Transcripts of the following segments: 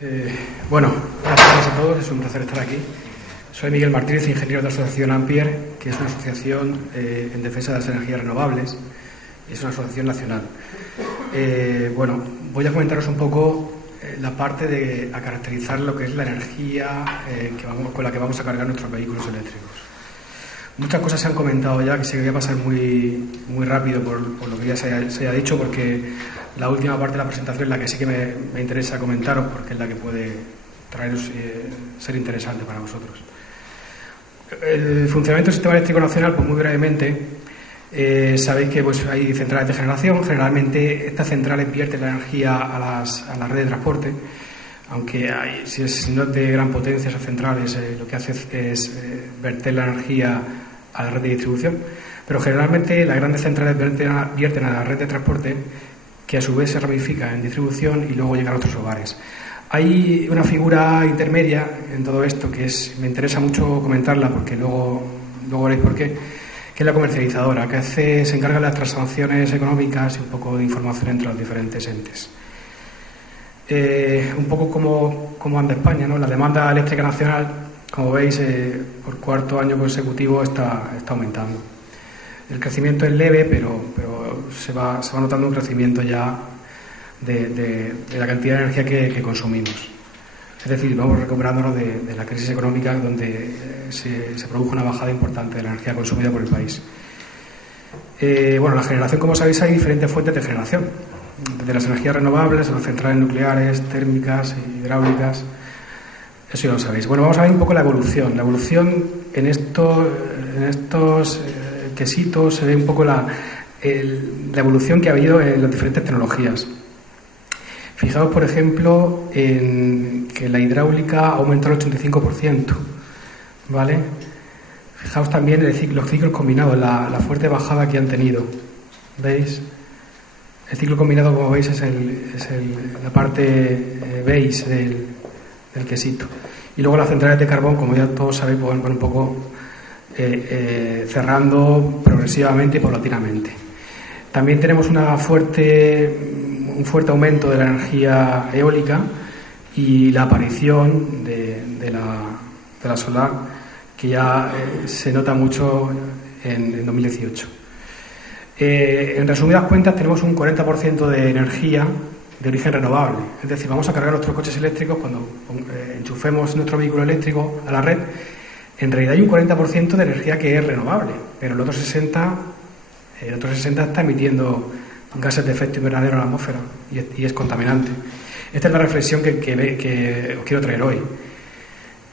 Eh, bueno, buenas tardes a todos, es un placer estar aquí. Soy Miguel Martínez, ingeniero de la Asociación Ampere, que es una asociación en defensa de las energías renovables, y es una asociación nacional. Bueno, voy a comentaros un poco la parte de a caracterizar lo que es la energía con la que vamos a cargar nuestros vehículos eléctricos. Muchas cosas se han comentado ya, que se voy a pasar muy rápido por lo que ya se haya dicho, porque la última parte de la presentación es la que sí que me interesa comentaros, porque es la que puede traeros ser interesante para vosotros. El funcionamiento del sistema eléctrico nacional, pues muy brevemente, sabéis que pues, hay centrales de generación. Generalmente estas centrales vierten la energía a la red de transporte, aunque si no es de gran potencia esas centrales, lo que hace es verter la energía a la red de distribución, pero generalmente las grandes centrales vierten a la red de transporte, que a su vez se ramifica en distribución y luego llega a nuestros hogares. Hay una figura intermedia en todo esto que me interesa mucho comentarla, porque luego veréis por qué, que es la comercializadora, que se encarga de las transacciones económicas y un poco de información entre los diferentes entes. Un poco como anda España, ¿no? La demanda eléctrica nacional, como veis, por cuarto año consecutivo está aumentando. El crecimiento es leve, pero se va notando un crecimiento ya de la cantidad de energía que consumimos. Es decir, vamos recuperándonos de la crisis económica, donde se produjo una bajada importante de la energía consumida por el país. Bueno, la generación, como sabéis, hay diferentes fuentes de generación, desde las energías renovables, las centrales nucleares, térmicas, hidráulicas. Eso ya lo sabéis. Bueno, vamos a ver un poco la evolución. La evolución en estos quesitos se ve un poco la evolución que ha habido en las diferentes tecnologías. Fijaos, por ejemplo, en que la hidráulica ha aumentado el 85%, ¿vale? Fijaos también en los ciclos combinados, la fuerte bajada que han tenido. ¿Veis? El ciclo combinado, como veis, es la parte beige del quesito. Y luego las centrales de carbón, como ya todos sabéis, pues van un poco cerrando progresivamente y paulatinamente. También tenemos un fuerte aumento de la energía eólica y la aparición de la solar, que ya se nota mucho en 2018. En resumidas cuentas, tenemos un 40% de energía de origen renovable. Es decir, vamos a cargar nuestros coches eléctricos cuando enchufemos nuestro vehículo eléctrico a la red. En realidad hay un 40% de energía que es renovable, pero el otro 60% está emitiendo gases de efecto invernadero a la atmósfera y es contaminante. Esta es la reflexión que os quiero traer hoy.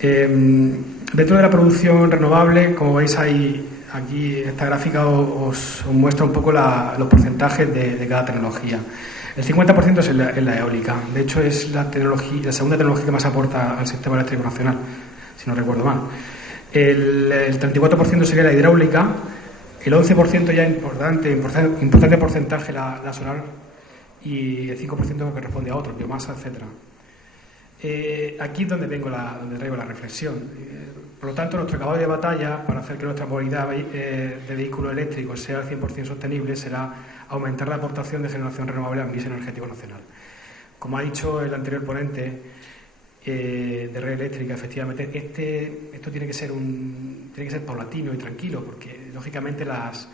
Dentro de la producción renovable, como veis, aquí esta gráfica os muestra un poco los porcentajes de cada tecnología. El 50% es en la eólica. De hecho, es la segunda tecnología que más aporta al sistema eléctrico nacional, si no recuerdo mal. El 34% sería la hidráulica, el 11% ya importante porcentaje la solar, y el 5% que responde a otros, biomasa, etcétera. Aquí es donde traigo la reflexión. Por lo tanto, nuestro caballo de batalla para hacer que nuestra movilidad de vehículos eléctricos sea al 100% sostenible será aumentar la aportación de generación renovable al mix energético nacional. Como ha dicho el anterior ponente de red eléctrica, efectivamente, esto tiene que ser paulatino y tranquilo, porque lógicamente las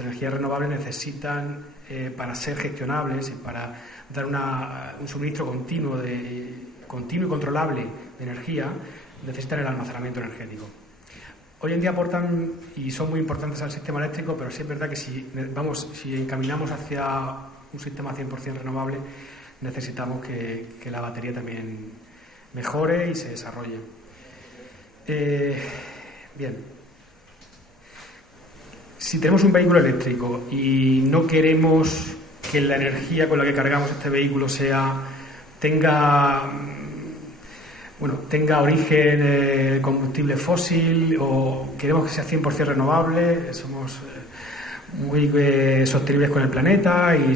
energías renovables necesitan, para ser gestionables y para dar un suministro continuo y controlable de energía, necesitan el almacenamiento energético. Hoy en día aportan y son muy importantes al sistema eléctrico, pero sí es verdad que si encaminamos hacia un sistema 100% renovable, necesitamos que la batería también mejore y se desarrolle. Bien. Si tenemos un vehículo eléctrico y no queremos que la energía con la que cargamos este vehículo tenga origen combustible fósil, o queremos que sea 100% renovable, somos muy sostenibles con el planeta y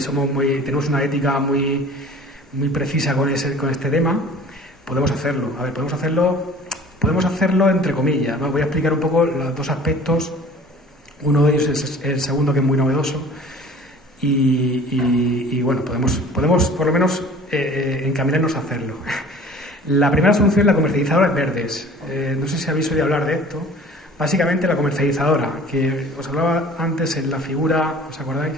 tenemos una ética muy precisa con este tema, podemos hacerlo. A ver, podemos hacerlo entre comillas, ¿no? Voy a explicar un poco los dos aspectos. Uno de ellos es el segundo, que es muy novedoso, y bueno, podemos por lo menos encaminarnos a hacerlo. La primera solución es la comercializadora de verdes. No sé si habéis oído hablar de esto. Básicamente la comercializadora, que os hablaba antes en la figura, ¿os acordáis?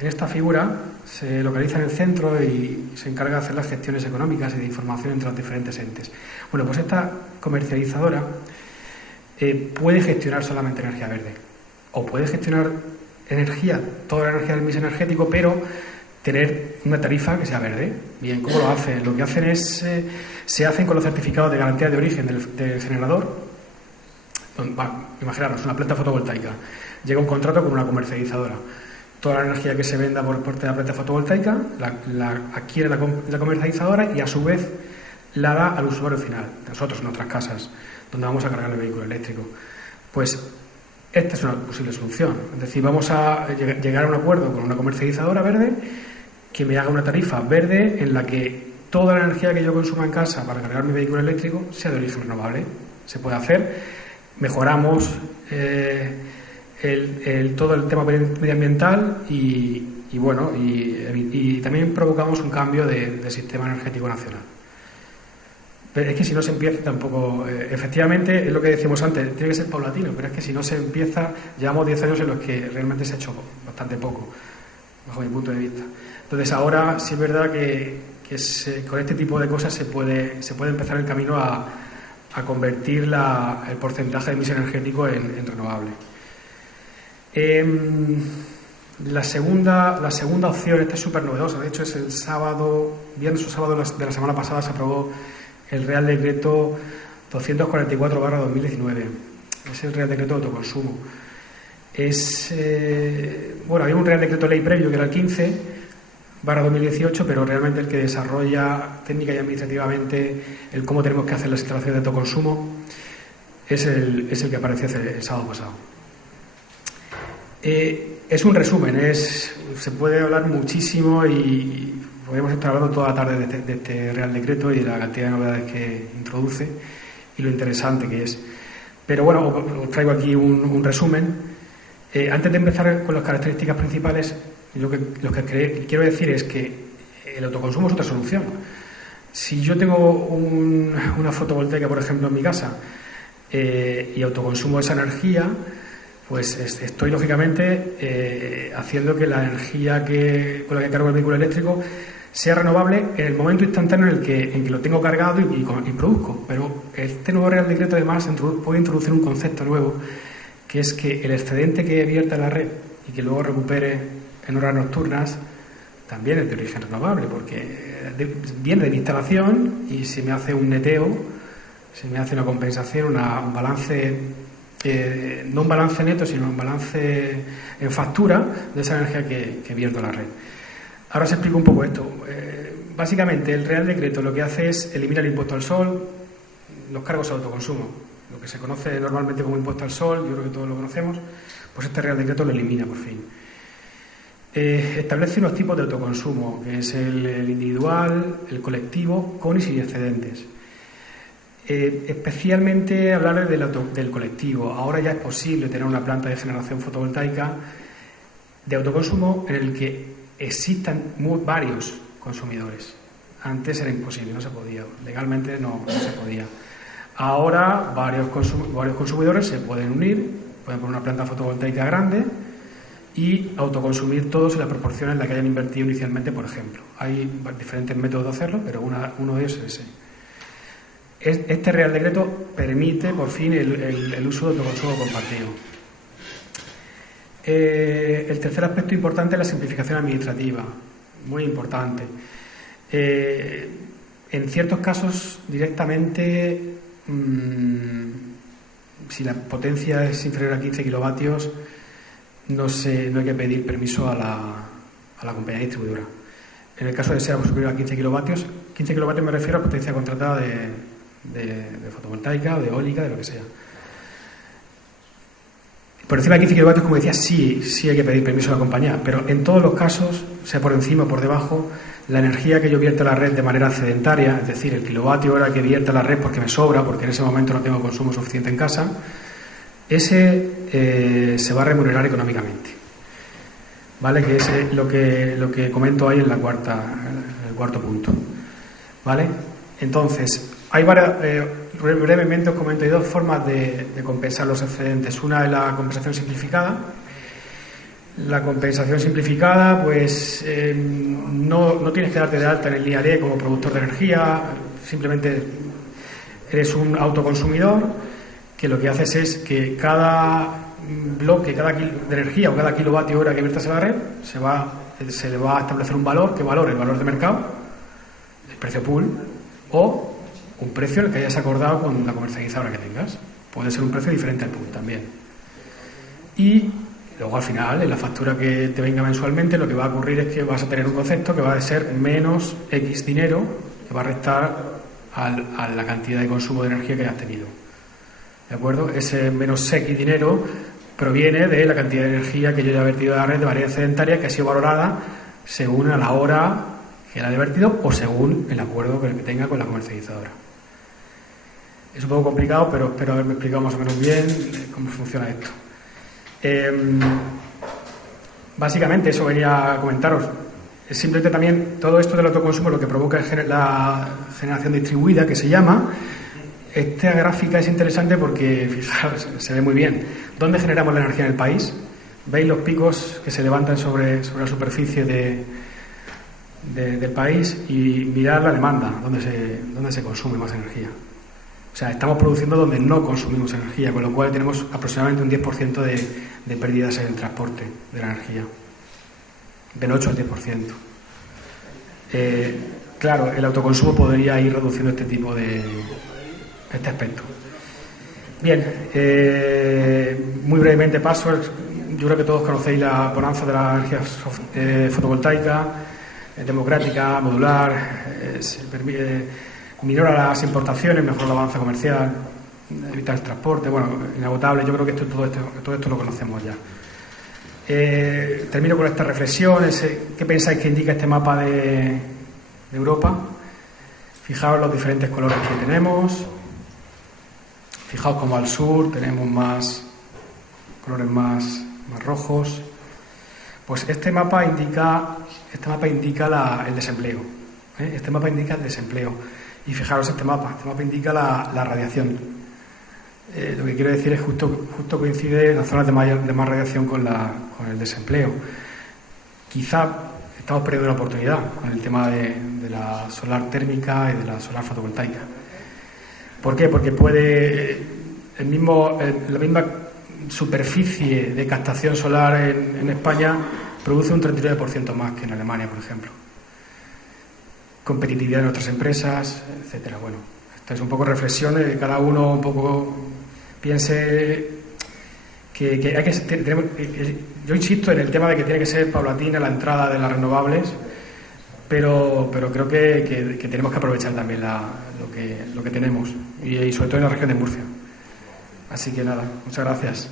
En esta figura se localiza en el centro y se encarga de hacer las gestiones económicas y de información entre los diferentes entes. Bueno, pues esta comercializadora puede gestionar solamente energía verde o puede gestionar toda la energía del mix energético, pero tener una tarifa que sea verde. Bien, ¿cómo lo hacen? Lo que hacen es, se hacen con los certificados de garantía de origen del generador. Imaginaros, una planta fotovoltaica. Llega un contrato con una comercializadora. Toda la energía que se venda por parte de la planta fotovoltaica la adquiere la comercializadora y a su vez la da al usuario final, nosotros en nuestras casas, donde vamos a cargar el vehículo eléctrico. Pues esta es una posible solución. Es decir, vamos a llegar a un acuerdo con una comercializadora verde que me haga una tarifa verde en la que toda la energía que yo consuma en casa para cargar mi vehículo eléctrico sea de origen renovable. Se puede hacer. Mejoramos todo el tema medioambiental y también provocamos un cambio de sistema energético nacional. Pero es que si no se empieza tampoco, efectivamente es lo que decíamos antes, tiene que ser paulatino, pero es que si no se empieza, llevamos 10 años en los que realmente se ha hecho bastante poco, bajo mi punto de vista. Entonces ahora sí es verdad que con este tipo de cosas se puede empezar el camino a convertir el porcentaje de mix energético en renovable. La segunda opción, esta es súper novedosa, de hecho es el viernes o sábado de la semana pasada se aprobó el Real Decreto 244/2019. Es el Real Decreto de autoconsumo. Había un Real Decreto Ley previo que era el 15/2018, pero realmente el que desarrolla técnica y administrativamente el cómo tenemos que hacer las instalaciones de autoconsumo es el que apareció el sábado pasado. Es un resumen, se puede hablar muchísimo y podemos estar hablando toda la tarde de este Real Decreto y de la cantidad de novedades que introduce y lo interesante que es. Pero bueno, os traigo aquí un resumen. Antes de empezar con las características principales, lo que quiero decir es que el autoconsumo es otra solución. Si yo tengo una fotovoltaica, por ejemplo, en mi casa y autoconsumo esa energía, pues estoy lógicamente haciendo que la energía con la que cargo el vehículo eléctrico sea renovable en el momento instantáneo en que lo tengo cargado y produzco. Pero este nuevo Real Decreto además puede introducir un concepto nuevo, que es que el excedente que vierta la red y que luego recupere en horas nocturnas también es de origen renovable, porque viene de mi instalación y se me hace un neteo, se me hace una compensación, un balance, no un balance neto, sino un balance en factura de esa energía que vierto a la red. Ahora os explico un poco esto. Básicamente, el Real Decreto lo que hace es eliminar el impuesto al sol, los cargos al autoconsumo, lo que se conoce normalmente como impuesto al sol, yo creo que todos lo conocemos, pues este Real Decreto lo elimina por fin. Establece unos tipos de autoconsumo, que es el individual, el colectivo, con y sin excedentes. Especialmente hablar del colectivo. Ahora ya es posible tener una planta de generación fotovoltaica de autoconsumo en el que existan varios consumidores. Antes era imposible, no se podía, legalmente no se podía. Ahora varios consumidores se pueden unir, pueden poner una planta fotovoltaica grande y autoconsumir todos en la proporción en la que hayan invertido inicialmente, por ejemplo. Hay diferentes métodos de hacerlo, pero uno de ellos es ese. Este Real Decreto permite, por fin, el uso de autoconsumo compartido. El tercer aspecto importante es la simplificación administrativa, muy importante. En ciertos casos, directamente, si la potencia es inferior a 15 kilovatios, no hay que pedir permiso a la compañía distribuidora. En el caso de ser superior a 15 kilovatios me refiero a potencia contratada de fotovoltaica, de eólica, de lo que sea. Por encima de 15 kilovatios, como decía, sí hay que pedir permiso a la compañía, pero en todos los casos, sea por encima o por debajo, la energía que yo vierto a la red de manera excedentaria, es decir, el kilovatio hora que vierta a la red porque me sobra, porque en ese momento no tengo consumo suficiente en casa, ese se va a remunerar económicamente. ¿Vale? Que es lo que comento ahí en el cuarto punto. ¿Vale? Entonces, Hay varias, brevemente os comento, hay dos formas de compensar los excedentes. Una es la compensación simplificada. La compensación simplificada, pues no tienes que darte de alta en el IARE como productor de energía, simplemente eres un autoconsumidor que lo que haces es que cada bloque, cada kilo de energía o cada kilovatio hora que viertas a la red se le va a establecer un valor. ¿Qué valor? El valor de mercado, el precio pool o un precio el que hayas acordado con la comercializadora que tengas. Puede ser un precio diferente al pool también. Y luego al final, en la factura que te venga mensualmente, lo que va a ocurrir es que vas a tener un concepto que va a ser menos X dinero, que va a restar a la cantidad de consumo de energía que hayas tenido. ¿De acuerdo? Ese menos X dinero proviene de la cantidad de energía que yo haya vertido a la red de manera excedentaria, que ha sido valorada según a la hora que la haya vertido o según el acuerdo que tenga con la comercializadora. Es un poco complicado, pero espero haberme explicado más o menos bien cómo funciona esto. Básicamente eso venía a comentaros. Es simplemente también todo esto del autoconsumo lo que provoca es la generación distribuida, que se llama. Esta gráfica es interesante porque, fijaos, se ve muy bien. ¿Dónde generamos la energía en el país? ¿Veis los picos que se levantan sobre la superficie del país? Y mirad la demanda, dónde se consume más energía. O sea, estamos produciendo donde no consumimos energía, con lo cual tenemos aproximadamente un 10% de pérdidas en el transporte de la energía. Del 8 al 10%. Claro, el autoconsumo podría ir reduciendo este aspecto. Bien, muy brevemente paso. Yo creo que todos conocéis la bonanza de la energía fotovoltaica, democrática, modular, minora las importaciones, mejora la balanza comercial, evita el transporte, bueno, inagotable. Yo creo que todo esto lo conocemos ya. Termino con esta reflexión. ¿Qué pensáis que indica este mapa de Europa? Fijaos los diferentes colores que tenemos. Fijaos como al sur tenemos colores más rojos. Pues este mapa indica el desempleo. Este mapa indica el desempleo. Y fijaros este mapa indica la radiación. Lo que quiero decir es justo coincide en las zonas de más radiación con el desempleo. Quizá estamos perdiendo una oportunidad con el tema de la solar térmica y de la solar fotovoltaica. ¿Por qué? Porque la misma superficie de captación solar en España produce un 39% más que en Alemania, por ejemplo. Competitividad en otras empresas, etcétera. Bueno, esto es un poco reflexiones de cada uno, un poco piense que hay que yo insisto en el tema de que tiene que ser paulatina la entrada de las renovables, pero creo que tenemos que aprovechar también lo que tenemos y sobre todo en la región de Murcia. Así que nada, muchas gracias.